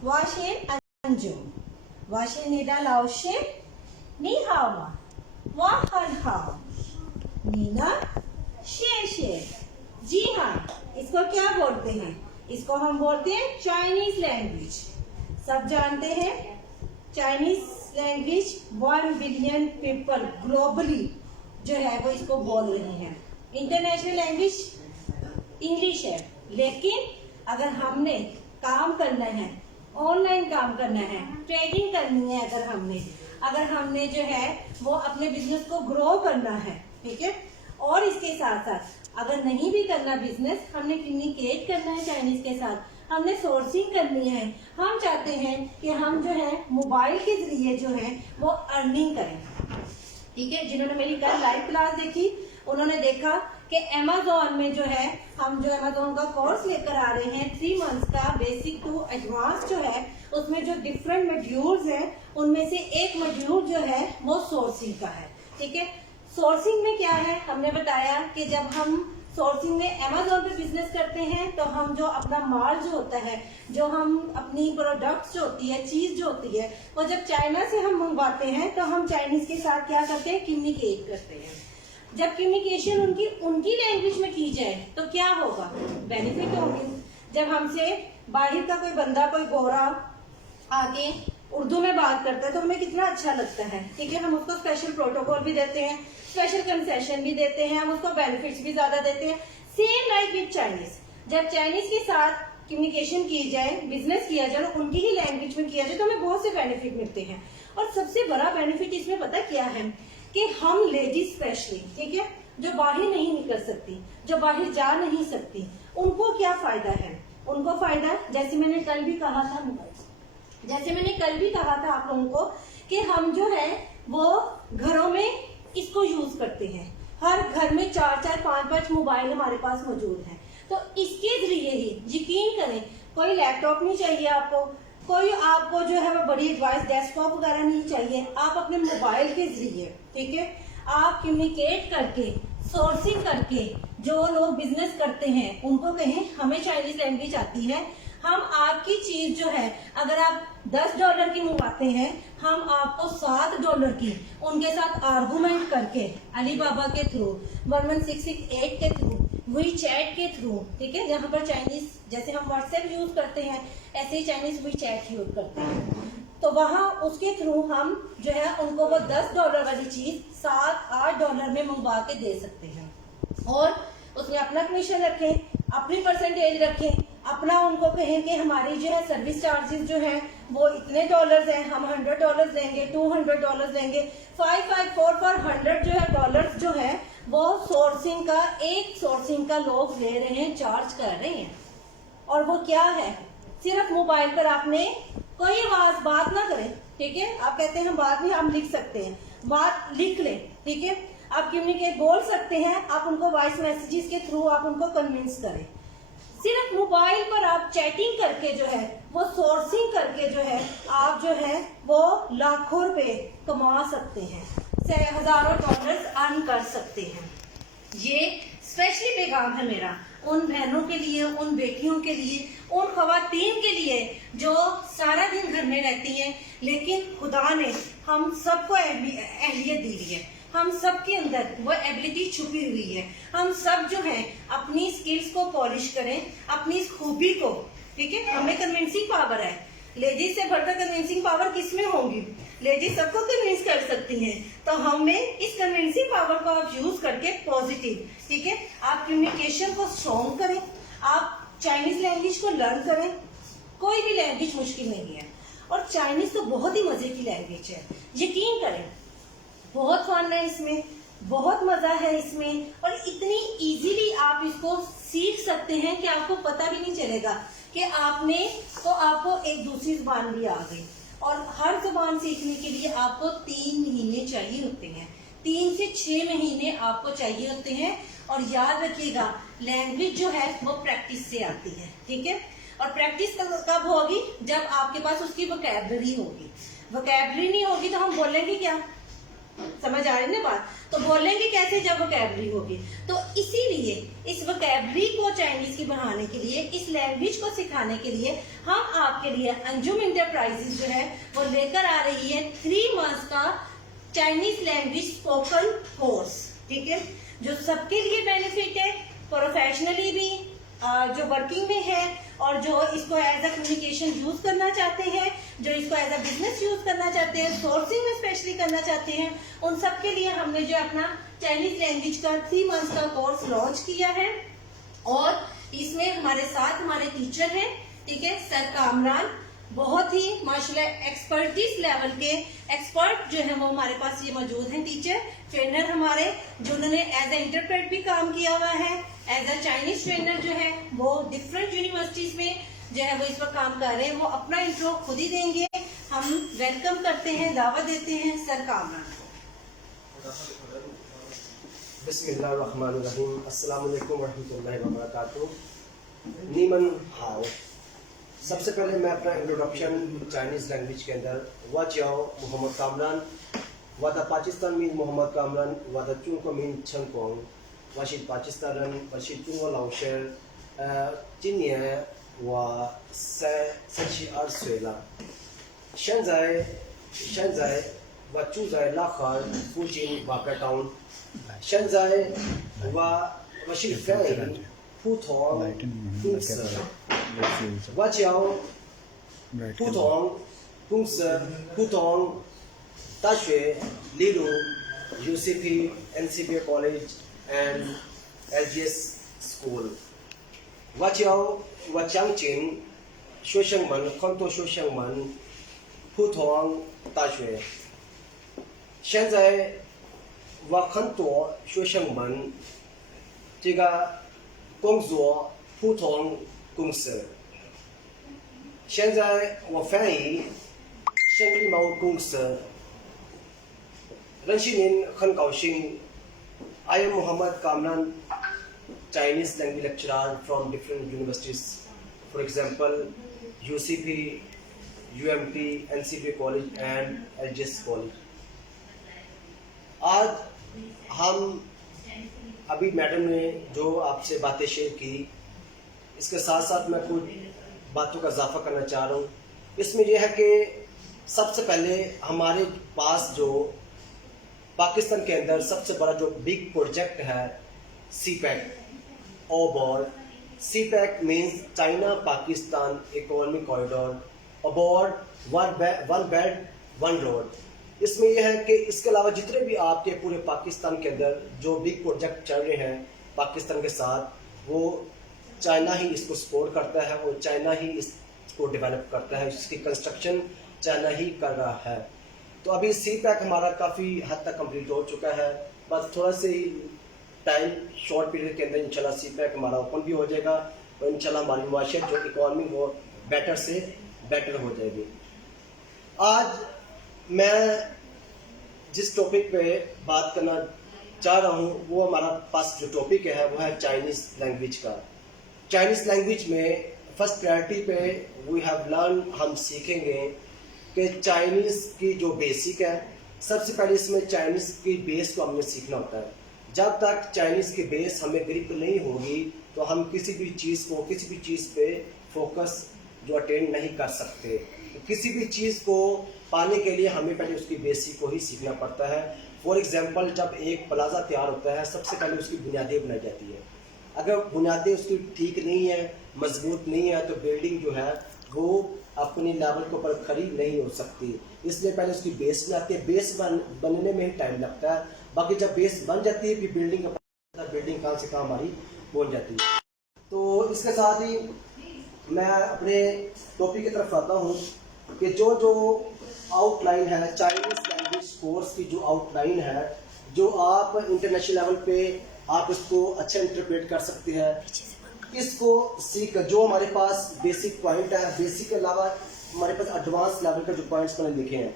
我先安住，我先你的老师，你好吗？我很好，你呢？谢谢। जी हाँ, इसको क्या बोलते हैं? इसको हम बोलते हैं चाइनीज लैंग्वेज। सब जानते हैं Chinese language 1 billion people globally जो है वो इसको बोल रहे हैं। इंटरनेशनल लैंग्वेज इंग्लिश है, लेकिन अगर हमने काम करना है, ऑनलाइन काम करना है, ट्रेडिंग करनी है, अगर हमने जो है वो अपने बिजनेस को ग्रो करना है, ठीक है, और इसके साथ साथ अगर नहीं भी करना बिजनेस, हमने कम्युनिकेट करना है चाइनीज के साथ, हमने सोर्सिंग करनी है, हम चाहते हैं कि हम जो है मोबाइल के जरिए जो है वो अर्निंग करें, ठीक है। जिन्होंने मेरी कल लाइव क्लास देखी उन्होंने देखा कि अमेज़न में जो है हम जो अमेज़न का कोर्स लेकर आ रहे हैं 3 मंथ्स का, बेसिक टू एडवांस जो है, उसमें जो डिफरेंट मॉड्यूल्स हैं उनमें से एक मॉड्यूल जो है वो सोर्सिंग का है, ठीक है। सोर्सिंग में क्या है, हमने बताया कि जब हम सोर्सिंग में अमेज़न पे बिजनेस करते हैं तो हम जो अपना माल जो होता है, जो हम अपनी प्रोडक्ट्स जो होती है, चीज जो होती है, वो जब चाइना से हम मंगवाते हैं तो हम चाइनीज के साथ क्या करते हैं, कम्युनिकेट करते हैं। जब कम्युनिकेशन उनकी लैंग्वेज में की जाए तो क्या होगा, बेनिफिट होंगे। जब हमसे बाहर का कोई बंदा, कोई गोरा आके उर्दू में बात करता है तो हमें कितना अच्छा लगता है, ठीक है। हम उसको स्पेशल प्रोटोकॉल भी देते हैं, स्पेशल कंसेशन भी देते हैं, हम उसको बेनिफिट्स भी ज्यादा देते हैं। सेम लाइक विद चाइनीज, जब चाइनीज के साथ कम्युनिकेशन की जाए, बिजनेस किया जाए, उनकी ही लैंग्वेज में किया जाए तो हमें बहुत से बेनिफिट मिलते हैं। और सबसे बड़ा बेनिफिट इसमें पता क्या है कि हम लेडीज स्पेशली, ठीक है, जो बाहर नहीं निकल सकती, जो बाहर जा नहीं सकती, उनको क्या फायदा है? उनको फायदा, जैसे मैंने कल भी कहा था आप लोगों को कि हम जो है वो घरों में इसको यूज करते हैं। हर घर में 4-4, 5-5 मोबाइल हमारे पास मौजूद हैं। तो इसके जरिए ही, यकीन करें, कोई लैपटॉप नहीं चाहिए आपको, कोई आपको जो है वो बड़ी डिवाइस डेस्कटॉप वगैरह नहीं चाहिए। आप अपने मोबाइल के जरिए, ठीक है, आप कम्युनिकेट करके, सोर्सिंग करके, जो लोग बिजनेस करते हैं उनको कहें हमें चाइनीज लैंग्वेज आती है, हम आपकी चीज जो है अगर आप $10 की मंगवाते हैं, हम आपको $7 की उनके साथ आर्गुमेंट करके अलीबाबा के थ्रू, 11668 के थ्रू, वी चैट के थ्रू, ठीक है, जहाँ पर चाइनीज जैसे हम व्हाट्सएप यूज करते हैं ऐसे ही चाइनीज वी चैट यूज करते हैं, तो वहाँ उसके थ्रू हम जो है उनको वो $10 वाली चीज $7-8 में मंगवा के दे सकते हैं। और उसमें अपना कमीशन रखें, अपनी परसेंटेज रखें, अपना उनको कहें कि हमारी जो है सर्विस चार्जेस जो है वो इतने डॉलर्स हैं, हम $100 लेंगे, $200 लेंगे, 5-4 जो है डॉलर्स जो है वो सोर्सिंग का, एक सोर्सिंग का लोग ले रहे हैं, चार्ज कर रहे हैं। और वो क्या है, सिर्फ मोबाइल पर आपने कोई आवाज बात ना करें, ठीक है, आप कहते हैं हम बात नहीं, हम लिख सकते हैं, बात लिख लें, ठीक है, आप कम्युनिकेट बोल सकते हैं, आप उनको वॉइस मैसेजेस के थ्रू आप उनको कन्विंस करें। सिर्फ मोबाइल पर आप चैटिंग करके जो है वो सोर्सिंग करके जो है आप जो है वो लाखों रुपए कमा सकते हैं, हजारों डॉलर्स अर्न कर सकते हैं। ये स्पेशली पैगाम है मेरा उन बहनों के लिए, उन बेटियों के लिए, उन खवातीन के लिए जो सारा दिन घर में रहती हैं, लेकिन खुदा ने हम सबको अहलियत दी हुई है, हम सब के अंदर वो एबिलिटी छुपी हुई है। हम सब जो है अपनी स्किल्स को पॉलिश करें, अपनी इस खूबी को, ठीक है, हमें कन्विंसिंग पावर है, लेडीज से बढ़कर कन्विंसिंग पावर किसमें होगी, लेडीज सबको कन्विंस कर सकती हैं, तो हमें इस कन्विंसिंग पावर को आप यूज करके पॉजिटिव, ठीक है, आप कम्युनिकेशन को स्ट्रॉन्ग करें, आप चाइनीज लैंग्वेज को लर्न करें। कोई भी लैंग्वेज मुश्किल नहीं है, और चाइनीज तो बहुत ही मजे की लैंग्वेज है, यकीन करें, बहुत फन है इसमें, बहुत मजा है इसमें, और इतनी इजीली आप इसको सीख सकते हैं कि आपको पता भी नहीं चलेगा कि आपको एक दूसरी जुबान भी आ गई। और हर जुबान सीखने के लिए आपको 3 महीने चाहिए होते हैं, 3 से 6 महीने आपको चाहिए होते हैं। और याद रखिएगा, लैंग्वेज जो है वो प्रैक्टिस से आती है, ठीक है, और प्रैक्टिस कब होगी, जब आपके पास उसकी वोकैबुलरी होगी। वोकैबुलरी नहीं होगी तो हम बोलेंगे क्या, समझ आ रही है ना बात। तो बोलेंगे कैसे जब वोकैबलरी होगी। तो इसीलिए इस वोकैबलरी को चाइनीज की बढ़ाने के लिए, इस लैंग्वेज को सिखाने के लिए हम आपके लिए अंजुम इंटरप्राइजेज जो है वो लेकर आ रही है 3 मंथ्स का चाइनीज लैंग्वेज स्पोकन कोर्स, ठीक है, जो सबके लिए बेनिफिट है, प्रोफेशनली भी, जो वर्किंग में है और जो इसको एज अ कम्युनिकेशन यूज करना चाहते हैं, जो इसको एज अ बिजनेस यूज करना चाहते हैं, सोर्सिंग में स्पेशली करना चाहते हैं, उन सब के लिए हमने जो अपना चाइनीज लैंग्वेज का 3 मंथ्स का कोर्स लॉन्च किया है। और इसमें हमारे साथ हमारे टीचर हैं, ठीक है, सर कामरान, बहुत ही माशाल्लाह एक्सपर्टीज लेवल के एक्सपर्ट जो है वो हमारे पास ये मौजूद हैं टीचर ट्रेनर हमारे, जो उन्होंने एज ए इंटरप्रेट भी काम किया हुआ है, एज अ चाइनीज ट्रेनर जो है वो डिफरेंट यूनिवर्सिटीज में जो है वो इस वक्त काम कर रहे हैं। वो अपना इंट्रो खुद ही देंगे। हम वेलकम करते हैं, दावत देते हैं सर कामरान को। बिस्मिल्लाहिर्रहमानिर्रहीम, अस्सलाम वालेकुम रहमतुल्लाहि व बरकातुहू। नीमन हाओ। सबसे पहले मैं अपना इंट्रोडक्शन चाइनीज लैंग्वेज के अंदर वाचियाओ मोहम्मद कामरान वादा पाकिस्तान मीन मोहम्मद कामरान वादा चुंको मीन छंगकोंग वाशिद पाकिस्तान वाशिद चुंगो लाउशर चिन्ये वा सची आरसुएला शंजाय वा चुजाय लाखर फुजिन वाका टाउन शंजाय वा वाशिद फैन पुथोंग पुंगसे वाचियाओ पुथोंग पुंगसे पुथोंग ताशे लिलू UCP NCBA college and LGS school वाचियाओ वाचांगचिन शोशंगमन खंतो शोशंगमन पुथोंग ताशे शंजाय वा खंतो शोशंगमन जिगा工作普通公司，现在我翻译圣礼貌公司。认识您很高兴。I am Muhammad Kamran, Chinese language lecturer from different universities. For example, UCP, UMT, NCBA College and LGS College. आज हम अभी मैडम ने जो आपसे बातें शेयर की, इसके साथ साथ मैं कुछ बातों का इजाफा करना चाह रहा हूँ। इसमें यह है कि सबसे पहले हमारे पास जो पाकिस्तान के अंदर सबसे बड़ा जो बिग प्रोजेक्ट है CPEC OBOR. CPEC means China Pakistan economic corridor OBOR one belt one road. इसमें यह है कि इसके अलावा जितने भी आपके पूरे पाकिस्तान के अंदर जो बिग प्रोजेक्ट चल रहे हैं पाकिस्तान के साथ, वो चाइना ही इसको सपोर्ट करता है और चाइना ही इसको डेवलप करता है, इसकी कंस्ट्रक्शन चाइना ही कर रहा है। तो अभी CPEC हमारा काफ़ी हद तक कंप्लीट हो चुका है, बस थोड़ा से ही टाइम शॉर्ट पीरियड के अंदर इंशाल्लाह CPEC हमारा ओपन भी हो जाएगा और इंशाल्लाह हमारी माशियत जो इकॉनमी वो बेटर से बेटर हो जाएगी। आज मैं जिस टॉपिक पे बात करना चाह रहा हूँ वो हमारा पास जो टॉपिक है वो है चाइनीज़ लैंग्वेज का। चाइनीज़ लैंग्वेज में फर्स्ट प्रायोरिटी पे वी हैव लर्न, हम सीखेंगे कि चाइनीज़ की जो बेसिक है, सबसे पहले इसमें चाइनीज़ की बेस को हमने सीखना होता है। जब तक चाइनीज़ की बेस हमें ग्रिप नहीं होगी तो हम किसी भी चीज़ पे फोकस जो अटेंड नहीं कर सकते। किसी भी चीज़ को पाने के लिए हमें पहले उसकी बेसिक को ही सीखना पड़ता है। फॉर एग्जांपल, जब एक प्लाजा तैयार होता है सबसे पहले उसकी बुनियादें बनाई जाती है। अगर बुनियादें उसकी ठीक नहीं है, मजबूत नहीं है, तो बिल्डिंग जो है वो अपनी लेवल के ऊपर खड़ी नहीं हो सकती। इसलिए पहले उसकी बेस बनाती है। बेस बनने में ही टाइम लगता है, बाकी जब बेस बन जाती है फिर बिल्डिंग कहाँ से कहाँ हमारी पहुँच जाती है। तो इसके साथ ही मैं अपने टॉपिक की तरफ आता हूँ कि जो आउटलाइन है चाइनीज लैंग्वेज कोर्स की, जो आउटलाइन है, जो आप इंटरनेशनल लेवल पे आप इसको अच्छा इंटरप्रेट कर सकते हैं। इसको सीख जो हमारे पास बेसिक पॉइंट है, बेसिक के अलावा हमारे पास एडवांस लेवल का जो पॉइंट्स मैंने लिखे हैं,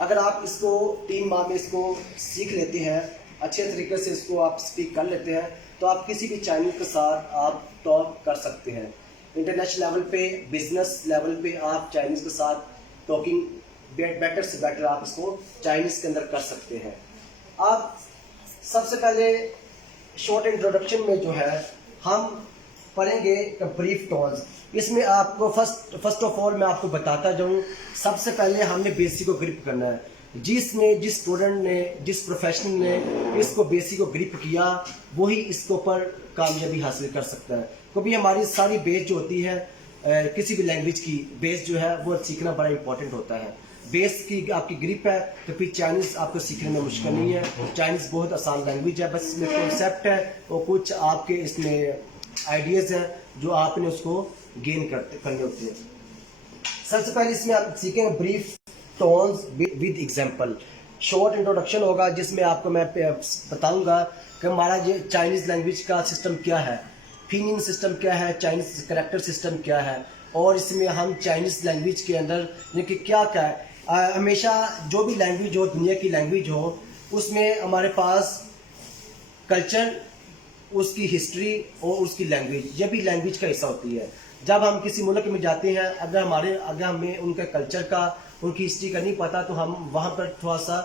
अगर आप इसको 3 माह में इसको सीख लेते हैं, अच्छे तरीके से इसको आप स्पीक कर लेते हैं, तो आप किसी भी चाइनीज के साथ आप टॉक कर सकते हैं। इंटरनेशनल लेवल पे, बिजनेस लेवल पे आप चाइनीज के साथ टॉकिंग बेटर से बेटर आप इसको चाइनीज के अंदर कर सकते हैं। आप सबसे पहले शॉर्ट इंट्रोडक्शन में जो है हम पढ़ेंगे ब्रीफ टोन्स। इसमें आपको फर्स्ट ऑफ ऑल मैं आपको बताता जाऊं, सबसे पहले हमने बेसिक को ग्रिप करना है। जिस स्टूडेंट ने, जिस प्रोफेशनल ने इसको बेसिक को ग्रिप किया वही इसके ऊपर कामयाबी हासिल कर सकता है। क्योंकि हमारी सारी बेस जो होती है किसी भी लैंग्वेज की बेस जो है वो सीखना बड़ा इंपॉर्टेंट होता है। बेस की आपकी ग्रिप है तो फिर चाइनीज आपको सीखने में मुश्किल नहीं है। चाइनीज बहुत आसान लैंग्वेज है, बस इसमें कॉन्सेप्ट है और कुछ आपके इसमें आइडियाज हैं जो आपने उसको गेन करने होते हैं। सबसे पहले इसमें आप सीखेंगे brief tones with example. Short introduction होगा जिसमें आपको मैं बताऊंगा कि हमारा ये चाइनीज लैंग्वेज का सिस्टम क्या है, फिनिंग सिस्टम क्या है, चाइनीज कैरेक्टर सिस्टम क्या है, और इसमें हम चाइनीज लैंग्वेज के अंदर कि क्या क्या है। हमेशा जो भी लैंग्वेज हो, दुनिया की लैंग्वेज हो, उसमें हमारे पास कल्चर, उसकी हिस्ट्री और उसकी लैंग्वेज, ये भी लैंग्वेज का हिस्सा होती है। जब हम किसी मुल्क में जाते हैं, अगर हमें उनके कल्चर का, उनकी हिस्ट्री का नहीं पता तो हम वहाँ पर थोड़ा सा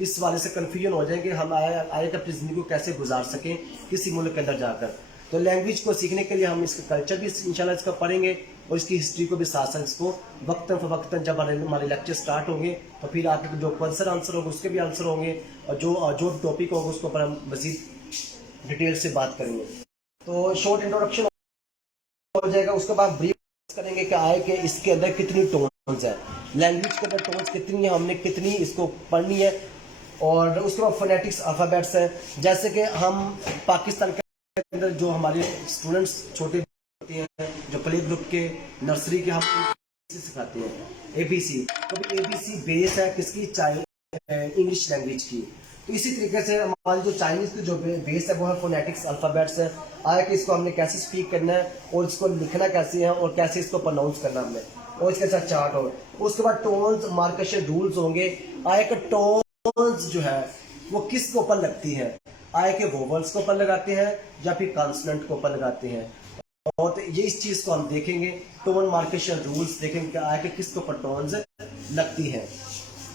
इस वाले से कन्फ्यूजन हो जाएंगे हम आगे अपनी ज़िंदगी को कैसे गुजार सकें किसी मुल्क के अंदर जाकर। तो लैंग्वेज को सीखने के लिए हम इसका कल्चर भी इंशाल्लाह इसका पढ़ेंगे और इसकी हिस्ट्री को भी साथ साथ इसको वक्तन फवक्तन जब हमारे लेक्चर स्टार्ट होंगे तो फिर आपके जो क्वेश्चन आंसर होंगे उसके भी आंसर होंगे और जो टॉपिक होगा उसके ऊपर हम मजीद डिटेल से बात करेंगे। तो शॉर्ट इंट्रोडक्शन हो जाएगा, उसके बाद ब्रीफ करेंगे कि आए कि इसके अंदर कितनी टोन्स है, लैंग्वेज के अंदर टोन्स कितनी है, हमने कितनी इसको पढ़नी है। और उसके बाद फोनेटिक्स अल्फाबेट्स है, जैसे कि हम पाकिस्तान के अंदर जो हमारे स्टूडेंट्स छोटे होते हैं जो प्ले ग्रुप के, नर्सरी के, हम सिखाते हैं ABC। तो ABC बेस है किसकी, इंग्लिश लैंग्वेज की। तो इसी तरीके से हमारी जो चाइनीज की जो बेस है वो है फोनेटिक्स अल्फाबेट्स है। आया कि इसको हमने कैसे स्पीक करना है और इसको लिखना कैसे है और कैसे इसको प्रोनाउंस करना हमने, और इसके साथ चार्ट होगा। उसके बाद टोन्स, मार्केशन रूल्स होंगे। आया कि टोन्स जो है वो किसके ऊपर लगती है, आया कि वोवल्स के ऊपर लगाते हैं या फिर कॉन्सोनेंट के ऊपर लगाते हैं। और तो ये इस चीज को हम देखेंगे, टोन मार्केशन रूल्स देखेंगे कि आया कि किसके ऊपर टोन्स लगती है।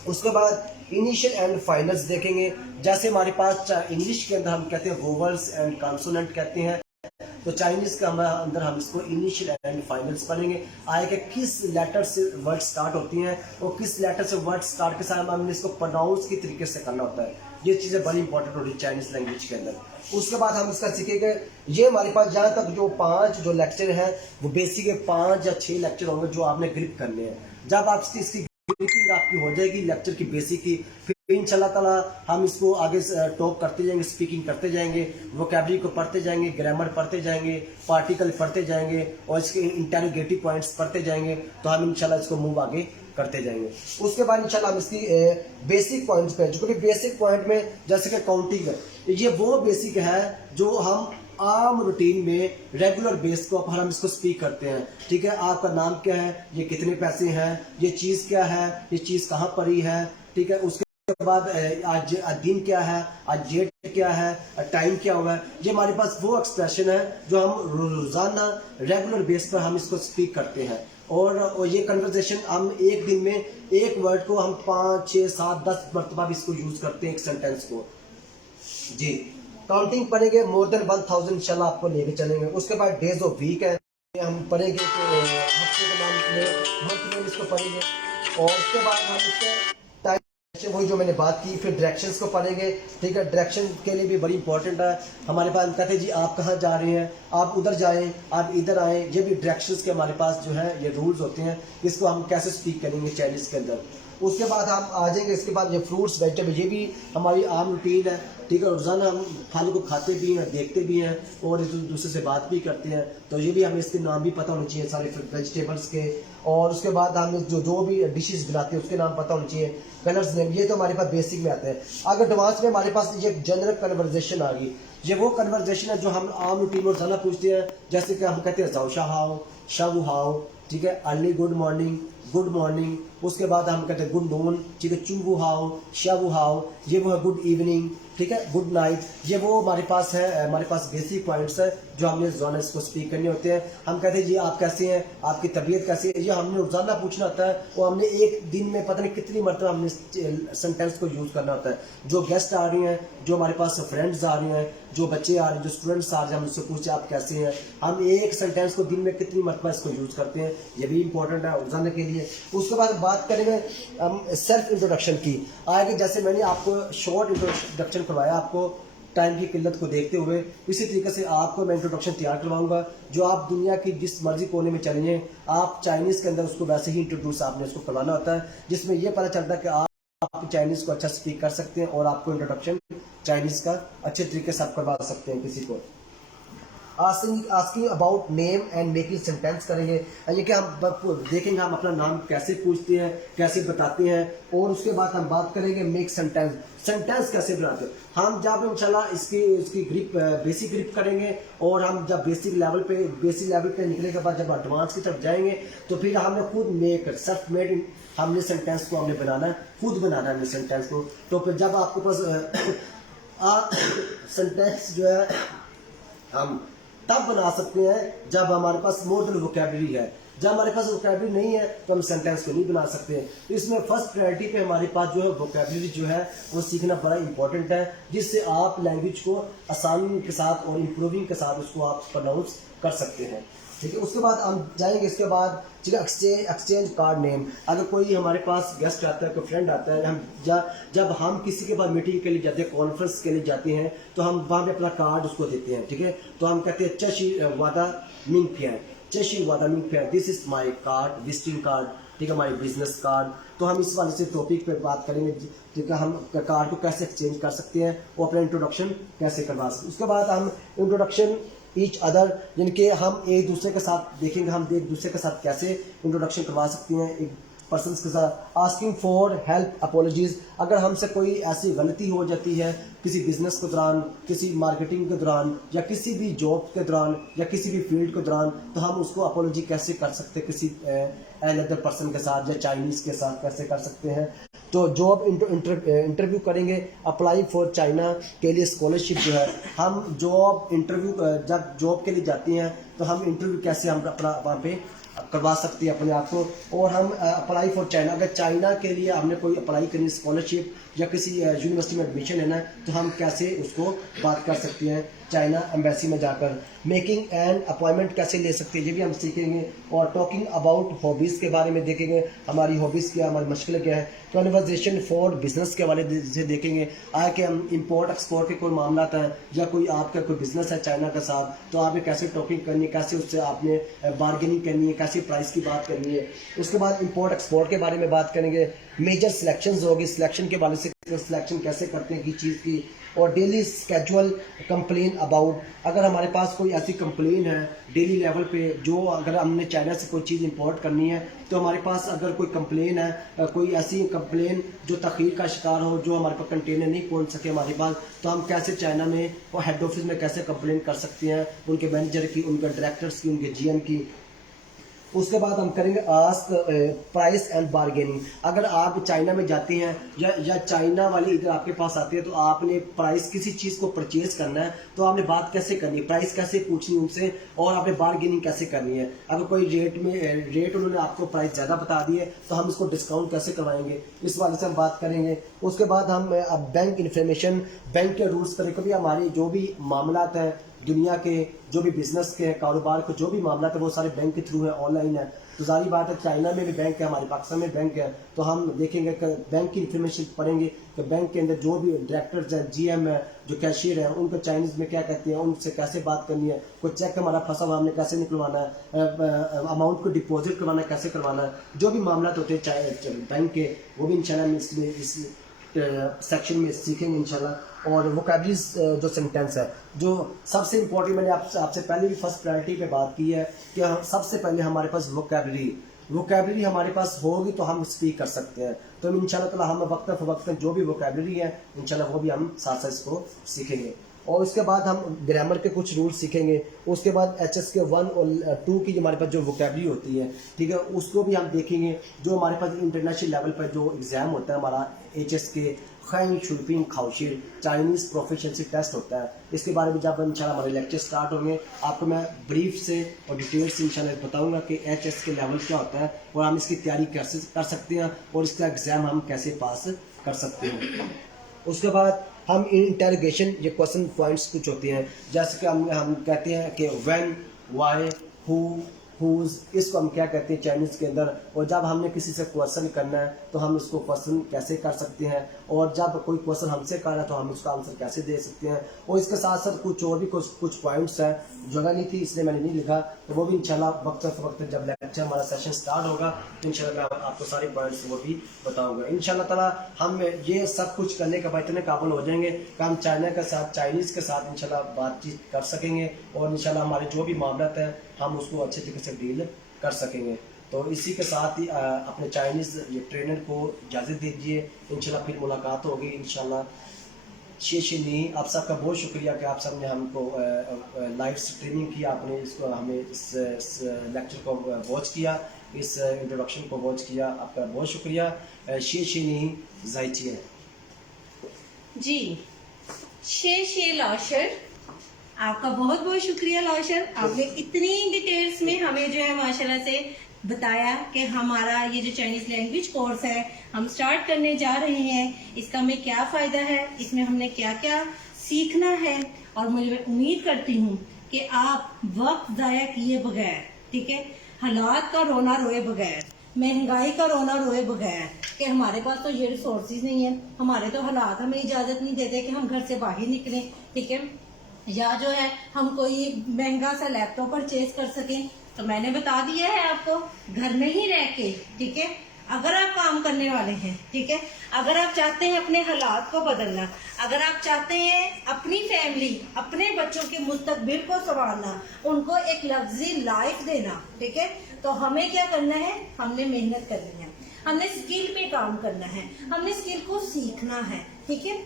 उसके बाद इनिशियल एंड फाइनल्स देखेंगे, जैसे हमारे पास इंग्लिश के अंदर हम कहते हैं वोवल्स एंड कॉन्सोनेंट कहते हैं, तो चाइनीज के अंदर हम इसको इनिशियल एंड फाइनल्स पढ़ेंगे। आए कि किस लेटर से वर्ड स्टार्ट होती हैं और किस लेटर से वर्ड स्टार्ट के साथ हमने इसको प्रोनाउंस की तरीके से करना होता है। ये चीज़ें बड़ी इंपॉर्टेंट हो रही है चाइनीज लैंग्वेज के अंदर। उसके बाद हम इसका सीखेंगे, ये हमारे पास जहाँ तक जो 5 जो लेक्चर हैं वो बेसिक 5 या 6 लेक्चर होंगे जो आपने ग्रिप करने हैं। जब आप इसकी ग्रिपिंग आपकी हो जाएगी लेक्चर की बेसिक की, फिर इंशाल्लाह ताला हम इसको आगे टॉक करते जाएंगे, स्पीकिंग करते जाएंगे, वोकैबुलरी को पढ़ते जाएंगे, ग्रामर पढ़ते जाएंगे, पार्टिकल पढ़ते जाएंगे और इसके इंटेरोगेटिव पॉइंट्स पढ़ते जाएंगे। तो हम इंशाल्लाह इसको मूव आगे करते जाएंगे। उसके बाद इंशाल्लाह हम इसकी बेसिक पॉइंट्स पे, जो कि बेसिक पॉइंट में जैसे कि काउंटिंग है, ये वो बेसिक है जो हम आम रूटीन में रेगुलर बेस को हम इसको स्पीक करते हैं। ठीक है, आपका नाम क्या है, ये कितने पैसे हैं, ये चीज़ क्या है, ये चीज़ कहाँ पड़ी है। ठीक है, उसके बाद आज दिन क्या है, आज डेट क्या है, टाइम क्या हुआ है। ये हमारे पास वो एक्सप्रेशन है जो हम रोजाना रेगुलर बेस पर हम इसको स्पीक करते हैं। और ये कन्वर्सेशन हम एक दिन में एक वर्ड को हम 5, 6, 7, 10 मरतबा भी इसको यूज करते हैं एक सेंटेंस को। जी, काउंटिंग पढ़ेंगे, मोर देन 1000 इंशाल्लाह आपको लेके चलेंगे। उसके बाद डेज ऑफ वीक है, हम पढ़ेंगे कि हफ्ते के नाम में मंथ में इसको पढ़ेंगे। और उसके बाद हम इसके वही जो मैंने बात की, फिर डायरेक्शंस को पढ़ेंगे। ठीक है, डायरेक्शन के लिए भी बड़ी इंपॉर्टेंट है। हमारे पास हम कहते हैं जी आप कहाँ जा रहे हैं, आप उधर जाएं, आप इधर आएं, ये भी डायरेक्शंस के हमारे पास जो है ये रूल्स होते हैं, इसको हम कैसे स्पीक करेंगे चाइनीज के अंदर। उसके बाद हम आ जाएंगे, इसके बाद ये फ्रूट्स वेजिटेबल, ये भी हमारी आम रूटीन है। ठीक है, रोजाना हम फल को खाते भी हैं, देखते भी हैं और एक दूसरे से बात भी करते हैं, तो ये भी हमें इसके नाम भी पता होने चाहिए सारे वेजिटेबल्स के। और उसके बाद हम जो भी डिशेस बनाते हैं उसके नाम पता होने चाहिए, कलर्स नेम, ये तो हमारे पास बेसिक में आते हैं। अगर एडवांस में हमारे पास ये जनरल कन्वर्सेशन आ गई, ये वो कन्वर्सेशन है जो हम आम रूटीन में रोजाना पूछते हैं, जैसे कि हम कहते हैं जाओशा हाओ, शावू हाओ, ठीक है, early good morning, good morning. उसके बाद हम कहते हैं गुड नून, ठीक है, चूबू हाओ, शावू हाओ, ये वो है गुड इवनिंग। ठीक है, गुड नाइट, ये वो हमारे पास है, हमारे पास बेसिक पॉइंट्स है जो हमने रोजाना इसको स्पीक करने होते हैं। हम कहते हैं जी आप कैसे हैं, आपकी तबीयत कैसी है, ये हमने रोजाना पूछना होता है। वो हमने एक दिन में पता नहीं कितनी मरतबा हमने सेंटेंस को यूज करना होता है। जो गेस्ट आ रही हैं, जो हमारे पास फ्रेंड्स आ रहे हैं, जो बच्चे आ रहे हैं, जो स्टूडेंट्स आ रहे हैं, हम उससे पूछे आप कैसे हैं। हम एक सेंटेंस को दिन में कितनी मरतबा इसको यूज करते हैं, ये भी इंपॉर्टेंट है रोजाना के लिए। उसके बाद बात करेंगे हम सेल्फ इंट्रोडक्शन की। आगे जैसे मैंने आपको शॉर्ट इंट्रोडक्शन करवाया आपको टाइम की किल्लत को देखते हुए, इसी तरीके से आपको मैं इंट्रोडक्शन तैयार करवाऊंगा जो आप दुनिया की जिस मर्जी कोने में चले जाएं, आप चाइनीज़ के अंदर उसको वैसे ही इंट्रोड्यूस आपने उसको करवाना होता है, जिसमें यह पता चलता है कि आप चाइनीज़ को अच्छा स्पीक कर सकते हैं और आपको इंट्रोडक्शन चाइनीज़ का अच्छे तरीके से आप करवा सकते हैं किसी को। Asking about name and making sentence करेंगे, ये कि हम देखेंगे हम अपना नाम कैसे पूछते हैं, कैसे बताते हैं, और उसके बाद हम बात करेंगे मेक सेंटेंस, सेंटेंस कैसे बनाते हैं। हम जब इंशाल्लाह इसकी ग्रिप बेसिक ग्रिप करेंगे, और हम जब बेसिक लेवल पे निकलने के बाद जब एडवांस की तरफ जाएंगे तो फिर हमने खुद मेक सेल्फ मेड हमने सेंटेंस को हमने बनाना है, खुद बनाना है हमने सेंटेंस को। तो फिर जब आपके पास सेंटेंस जो है हम तब बना सकते हैं जब हमारे पास मोर देन वोकैबुलरी है। जब हमारे पास वोकैबुलरी नहीं है तो हम सेंटेंस को नहीं बना सकते। तो इसमें फर्स्ट प्रायोरिटी पे हमारे पास जो है वोकैबुलरी जो है वो सीखना बड़ा इंपॉर्टेंट है, जिससे आप लैंग्वेज को आसानी के साथ और इम्प्रूविंग के साथ उसको आप प्रोनाउंस कर सकते हैं। ठीक है, उसके बाद हम जाएंगे, इसके बाद एक्सचेंज कार्ड नेम। अगर कोई हमारे पास गेस्ट आता है, कोई फ्रेंड आता है, जब हम किसी के पास मीटिंग के लिए जाते हैं, कॉन्फ्रेंस के लिए जाते हैं, तो हम वहाँ पे अपना कार्ड उसको देते हैं। ठीक है, तो हम कहते हैं चशी वादा मिंग फियर, चशी वादा Ming fear, this is my card, visiting card, ठीक है, हमारी बिजनेस कार्ड। तो हम इस वाले से टॉपिक पे बात करेंगे, ठीक है, हम कार्ड को कैसे एक्सचेंज कर सकते हैं और अपना इंट्रोडक्शन कैसे करवा सकते हैं। उसके बाद हम इंट्रोडक्शन ईच अदर, यानी कि हम एक दूसरे के साथ देखेंगे हम एक दूसरे के साथ कैसे इंट्रोडक्शन करवा सकते हैं एक पर्सन के साथ। आस्किंग फॉर हेल्प अपॉलॉजीज, अगर हमसे कोई ऐसी गलती हो जाती है किसी बिजनेस के दौरान, किसी मार्केटिंग के दौरान, या किसी भी जॉब के दौरान, या किसी भी फील्ड के दौरान, तो हम उसको अपॉलॉजी कैसे कर सकते हैं किसी अनदर पर्सन के साथ या चाइनीज़ के साथ कैसे कर सकते हैं। तो जॉब इंटरव्यू करेंगे, अप्लाई फॉर चाइना के लिए स्कॉलरशिप जो है, हम जॉब इंटरव्यू जब जॉब के लिए जाते हैं तो हम इंटरव्यू कैसे हम अपना वहाँ पे करवा सकते हैं अपने आप को। और हम अप्लाई फॉर चाइना, अगर चाइना के लिए हमने कोई अप्लाई करनी स्कॉलरशिप या किसी यूनिवर्सिटी में एडमिशन लेना है तो हम कैसे उसको बात कर सकते हैं चाइना एम्बेसी में जाकर। मेकिंग एन अपॉइंटमेंट कैसे ले सकते हैं ये भी हम सीखेंगे। और टॉकिंग अबाउट हॉबीज़ के बारे में देखेंगे, हमारी हॉबीज़ क्या, हमारी मशकिल क्या है। कन्वर्सेशन फॉर बिजनेस के वाले से देखेंगे, आके हम इंपोर्ट एक्सपोर्ट के कोई मामला है या कोई आपका कोई बिजनेस है चाइना के साथ, तो आपने कैसे टॉकिंग करनी है, कैसे उससे आपने बार्गेनिंग करनी है, कैसे प्राइस की बात करनी है। उसके बाद इंपोर्ट एक्सपोर्ट के बारे में बात करेंगे। मेजर सिलेक्शंस होगी, सिलेक्शन के बारे से सिलेक्शन कैसे करते हैं की चीज़ की। और डेली स्केजुअल कंप्लेन अबाउट, अगर हमारे पास कोई ऐसी कंप्लेन है डेली लेवल पे, जो अगर हमने चाइना से कोई चीज़ इंपोर्ट करनी है तो हमारे पास अगर कोई कंप्लेन है, कोई ऐसी कंप्लेन जो तखीर का शिकार हो, जो हमारे पास कंटेनर नहीं पहुंच सके हमारे पास, तो हम कैसे चाइना में और हेड ऑफिस में कैसे कंप्लेन कर सकते हैं, उनके मैनेजर की, उनके डायरेक्टर्स की, उनके जीएम की। उसके बाद हम करेंगे आस्क प्राइस एंड बार्गेनिंग। अगर आप चाइना में जाते हैं या चाइना वाले इधर आपके पास आते हैं तो आपने प्राइस किसी चीज़ को परचेज करना है तो आपने बात कैसे करनी है, प्राइस कैसे पूछनी है उनसे, और आपने बार्गेनिंग कैसे करनी है। अगर कोई रेट उन्होंने आपको प्राइस ज़्यादा बता दिए तो हम इसको डिस्काउंट कैसे करवाएंगे, इस वाले से हम बात करेंगे। उसके बाद हम बैंक इन्फॉर्मेशन, बैंक के रूल्स पर, कभी हमारी जो भी मामला है दुनिया के, जो भी बिजनेस के कारोबार के जो भी मामला है वो सारे बैंक के थ्रू है, ऑनलाइन है। तो जारी बात है चाइना में भी बैंक है, हमारे पाकिस्तान में बैंक है, तो हम देखेंगे कि बैंक की इन्फॉर्मेशन पढ़ेंगे कि बैंक के अंदर जो भी डायरेक्टर्स हैं, जीएम है, जो कैशियर है, उनको चाइनीज़ में क्या कहते हैं, उनसे कैसे बात करनी है, कोई चेक हमारा फंसा हुआ हमने कैसे निकलवाना है, अमाउंट को डिपॉजिट करवाना है कैसे करवाना है, जो भी मामला होते हैं बैंक के, वो भी इंशाल्लाह इस सेक्शन में सीखेंगे इंशाल्लाह। और वोकैबुलरीज जो सेंटेंस है, जो सबसे इम्पोर्टेंट, मैंने आपसे पहले भी फर्स्ट प्रायोरिटी पे बात की है कि सबसे पहले हमारे पास वोकैबुलरी हमारे पास होगी तो हम स्पीक कर सकते हैं। तो इंशाल्लाह ताला हम वक्त जो भी वोकैबुलरी है इंशाल्लाह वो भी हम साथ साथ इसको सीखेंगे। और उसके बाद हम ग्रामर के कुछ रूल्स सीखेंगे। उसके बाद HSK 1 और 2 की हमारे पास जो वोकैबुलरी होती है, ठीक है, उसको भी हम देखेंगे। जो हमारे पास इंटरनेशनल लेवल पर जो एग्ज़ाम होता है हमारा HSK खैंग शुरपिंग खाउशिर चाइनीज़ प्रोफिशिएंसी टेस्ट होता है। इसके बारे में जब इंशाल्लाह हमारे लेक्चर स्टार्ट होंगे आपको मैं ब्रीफ से और डिटेल से इंशाल्लाह बताऊंगा कि एचएस के लेवल क्या होता है और हम इसकी तैयारी कैसे कर सकते हैं और इसका एग्ज़ाम हम कैसे पास कर सकते हैं। उसके बाद हम इंटरोगेशन ये क्वेश्चन पॉइंट्स कुछ होते हैं, जैसे कि हम कहते हैं कि व्हेन, व्हाई, हु, हुज, इसको हम क्या कहते हैं चाइनीज़ के अंदर। और जब हमने किसी से क्वेश्चन करना है तो हम इसको क्वेश्चन कैसे कर सकते हैं, और जब कोई क्वेश्चन हमसे कर रहा है तो हम उसका आंसर कैसे दे सकते हैं। और इसके साथ साथ कुछ और भी कुछ पॉइंट्स हैं, जगह नहीं थी इसलिए मैंने नहीं लिखा, तो वो भी इंशाल्लाह वक्त जब लेक्चर हमारा सेशन स्टार्ट होगा तो इंशाल्लाह मैं आपको सारे पॉइंट्स वो भी बताऊंगा। इंशाल्लाह ताला हम ये सब कुछ करने के बाद इतने काबिल हो जाएंगे कि हम चाइनीज़ के साथ इंशाल्लाह बातचीत कर सकेंगे और इंशाल्लाह हमारे जो भी मामला है हम उसको अच्छे तरीके से डील कर सकेंगे। तो इसी के साथ ही अपने चाइनीज़ ये ट्रेनर को इजाज़त दीजिए, इंशाल्लाह फिर मुलाकात होगी इंशाल्लाह। नहीं, आप सबका बहुत शुक्रिया कि आप सब ने हमको लाइव स्ट्रीमिंग की, आपने इसको हमें इस लेक्चर को वॉच किया, इस इंट्रोडक्शन को वॉच किया, आपका बहुत शुक्रिया। नहीं जाइए जी, शे लॉशर, आपका बहुत बहुत शुक्रिया लॉशर। आपने इतनी डिटेल्स में हमें जो है माशाल्लाह से बताया कि हमारा ये जो चाइनीज लैंग्वेज कोर्स है हम स्टार्ट करने जा रहे हैं, इसका हमें क्या फायदा है, इसमें हमने क्या क्या सीखना है। और मुझे उम्मीद करती हूँ कि आप वक्त जाया किए बगैर, ठीक है, हालात का रोना रोए बगैर, महंगाई का रोना रोए बगैर कि हमारे पास तो ये रिसोर्सेज नहीं है, हमारे तो हालात हमें इजाजत नहीं देते कि हम घर से बाहर निकलें, ठीक है, या जो है हम कोई महंगा सा लैपटॉप परचेज कर सकें। तो मैंने बता दिया है आपको, घर में ही रह के, ठीक है, अगर आप काम करने वाले हैं, ठीक है, अगर आप चाहते हैं अपने हालात को बदलना, अगर आप चाहते हैं अपनी फैमिली, अपने बच्चों के मुस्तकबिल को संवारना, उनको एक लग्जरी लाइफ देना, ठीक है, तो हमें क्या करना है, हमने मेहनत करनी है, हमने स्किल पे काम करना है, हमने स्किल को सीखना है, ठीक है।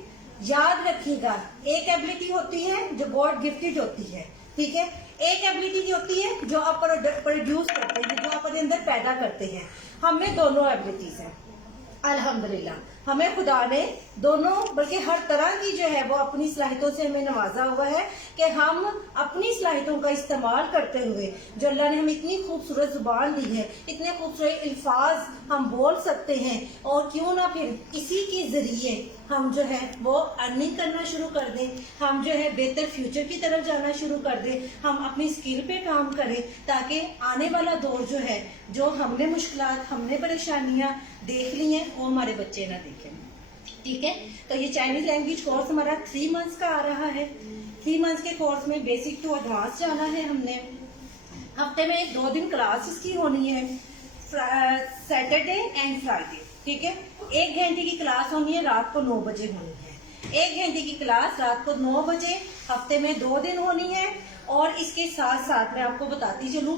याद रखिएगा, एक एबिलिटी होती है जो गॉड गिफ्टेड होती है, ठीक है, एक एबिलिटी होती है जो आप प्रोड्यूस करते हैं, जो आप अपने अंदर पैदा करते हैं। हमें दोनों एबिलिटीज हैं अल्हम्दुलिल्लाह, हमें खुदा ने दोनों, बल्कि हर तरह की जो है वो अपनी सलाहियतों से हमें नवाजा हुआ है कि हम अपनी सलाहियतों का इस्तेमाल करते हुए, जो अल्लाह ने हमें इतनी खूबसूरत जुबान दी है, इतने खूबसूरत अल्फाज हम बोल सकते हैं, और क्यों ना फिर इसी के जरिए हम जो है वो अर्निंग करना शुरू कर दें, हम जो है बेहतर फ्यूचर की तरफ जाना शुरू कर दें, हम अपनी स्किल पे काम करें, ताकि आने वाला दौर जो है, जो हमने मुश्किलात, हमने परेशानियां देख ली हैं, वो हमारे बच्चे ना देखें, ठीक है। तो ये चाइनीज लैंग्वेज कोर्स हमारा 3 मंथ्स का आ रहा है। 3 मंथ्स के कोर्स में बेसिक टू एडवांस जाना है हमने। हफ्ते में 2 दिन क्लासेस की होनी है, सैटरडे एंड फ्राइडे, ठीक है। 1 घंटे की क्लास होनी है, रात को 9 बजे होनी है। 1 घंटे की क्लास रात को 9 बजे, हफ्ते में 2 दिन होनी है। और इसके साथ साथ मैं आपको बताती चलूं,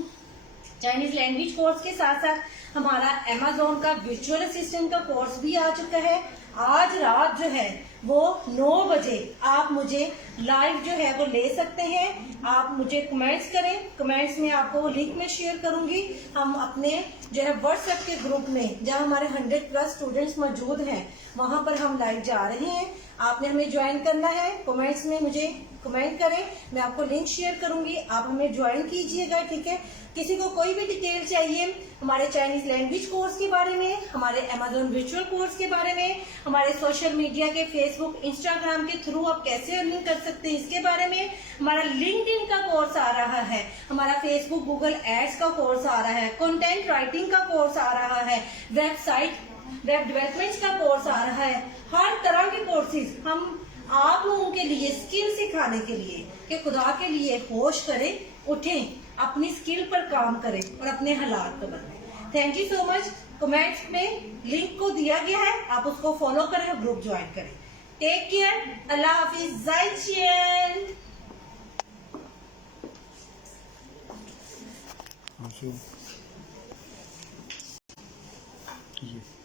चाइनीज लैंग्वेज कोर्स के साथ साथ हमारा अमेज़न का वर्चुअल असिस्टेंट का कोर्स भी आ चुका है। आज रात जो है वो 9 बजे आप मुझे लाइव जो है वो ले सकते हैं। आप मुझे कमेंट्स करें, कमेंट्स में आपको वो लिंक में शेयर करूंगी। हम अपने जो है व्हाट्सएप के ग्रुप में, जहां हमारे 100+ स्टूडेंट्स मौजूद हैं, वहां पर हम लाइव जा रहे हैं। आपने हमें ज्वाइन करना है, कमेंट्स में मुझे कमेंट करें, मैं आपको लिंक शेयर करूंगी, आप हमें ज्वाइन कीजिएगा, ठीक है। किसी को कोई भी डिटेल चाहिए हमारे चाइनीज लैंग्वेज कोर्स के बारे में, हमारे अमेज़न वर्चुअल कोर्स के बारे में, हमारे सोशल मीडिया के फेसबुक, इंस्टाग्राम के थ्रू आप कैसे अर्निंग कर सकते हैं इसके बारे में, हमारा लिंक्डइन का कोर्स आ रहा है, हमारा फेसबुक गूगल एड्स का कोर्स आ रहा है, कंटेंट राइटिंग का कोर्स आ रहा है, वेब डेवलपमेंट का कोर्स आ रहा है। हर तरह के कोर्सेज हम आप लोगों के लिए, स्किल सिखाने के लिए, कि खुदा के लिए होश करें, उठें, अपनी स्किल पर काम करें और अपने हालात को बदलें। Thank you so much. Comments में लिंक को दिया गया है, आप उसको फॉलो करें और ग्रुप ज्वाइन करें। टेक केयर, अल्लाह हाफिज, जय हिंद।